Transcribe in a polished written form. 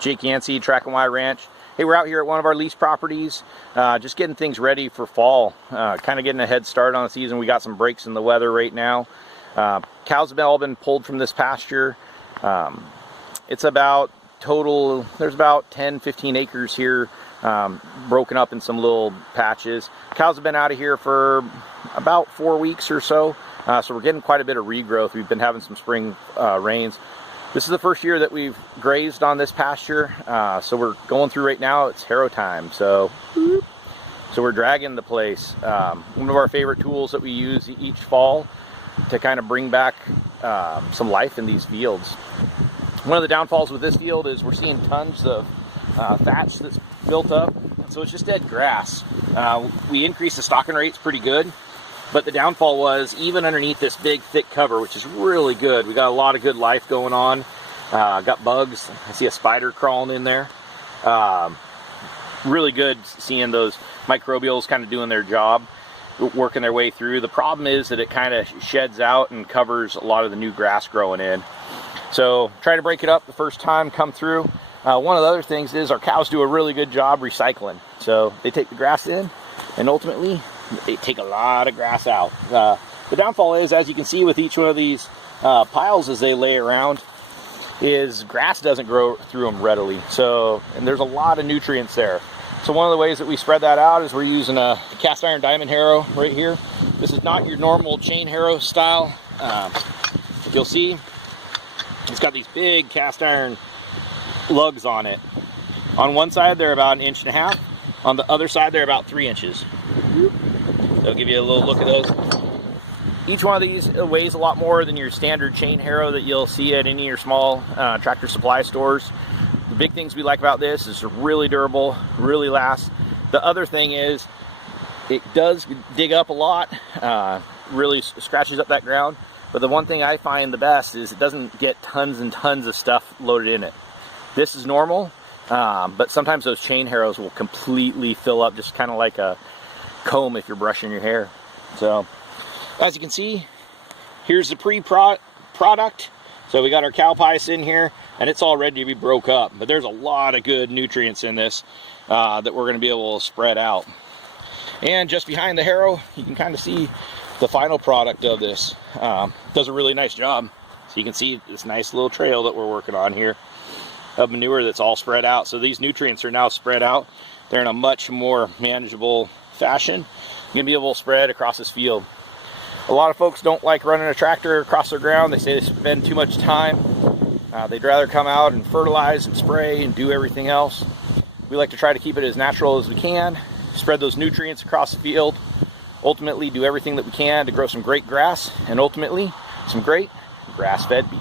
Jake Yancey, Track and Y Ranch. Hey, we're out here at one of our lease properties, just getting things ready for fall, kind of getting a head start on the season. We got some breaks in the weather right now. Cows have all been pulled from this pasture. It's about total, there's about 10-15 acres here, broken up in some little patches. Cows have been out of here for about 4 weeks or so, so we're getting quite a bit of regrowth. We've been having some spring rains. This is the first year that we've grazed on this pasture, so we're going through right now. It's harrow time, so we're dragging the place. One of our favorite tools that we use each fall to kind of bring back some life in these fields. One of the downfalls with this field is we're seeing tons of thatch that's built up, so it's just dead grass. We increased the stocking rates pretty good, but the downfall was even underneath this big thick cover, which is really good. We got a lot of good life going on. Got bugs. I see a spider crawling in there. Really good seeing those microbials kind of doing their job, working their way through. The problem is that it kind of sheds out and covers a lot of the new grass growing in. So try to break it up the first time come through. One of the other things is our cows do a really good job recycling. So they take the grass in, and ultimately they take a lot of grass out. The downfall is, as you can see with each one of these piles as they lay around, is grass doesn't grow through them readily. So, and there's a lot of nutrients there. So one of the ways that we spread that out is we're using a cast iron diamond harrow right here. This is not your normal chain harrow style. You'll see it's got these big cast iron lugs on it. On one side they're about 1.5 inches. On the other side they're about 3 inches. They'll give you a little look at those. Each one of these weighs a lot more than your standard chain harrow that you'll see at any of your small tractor supply stores. The big things we like about this is really durable, really lasts. The other thing is it does dig up a lot, really scratches up that ground. But the one thing I find the best is it doesn't get tons and tons of stuff loaded in it. This is normal, but sometimes those chain harrows will completely fill up, just kind of like a comb if you're brushing your hair. So as you can see, here's the pre-product. So we got our cow pie in here, and it's all ready to be broke up. But there's a lot of good nutrients in this that we're going to be able to spread out. And just behind the harrow, you can kind of see the final product of this. Does a really nice job. So you can see this nice little trail that we're working on here of manure that's all spread out. So these nutrients are now spread out. They're in a much more manageable fashion. You're going to be able to spread across this field. A lot of folks don't like running a tractor across their ground. They say they spend too much time. They'd rather come out and fertilize and spray and do everything else. We like to try to keep it as natural as we can, spread those nutrients across the field, ultimately do everything that we can to grow some great grass, and ultimately some great grass-fed beef.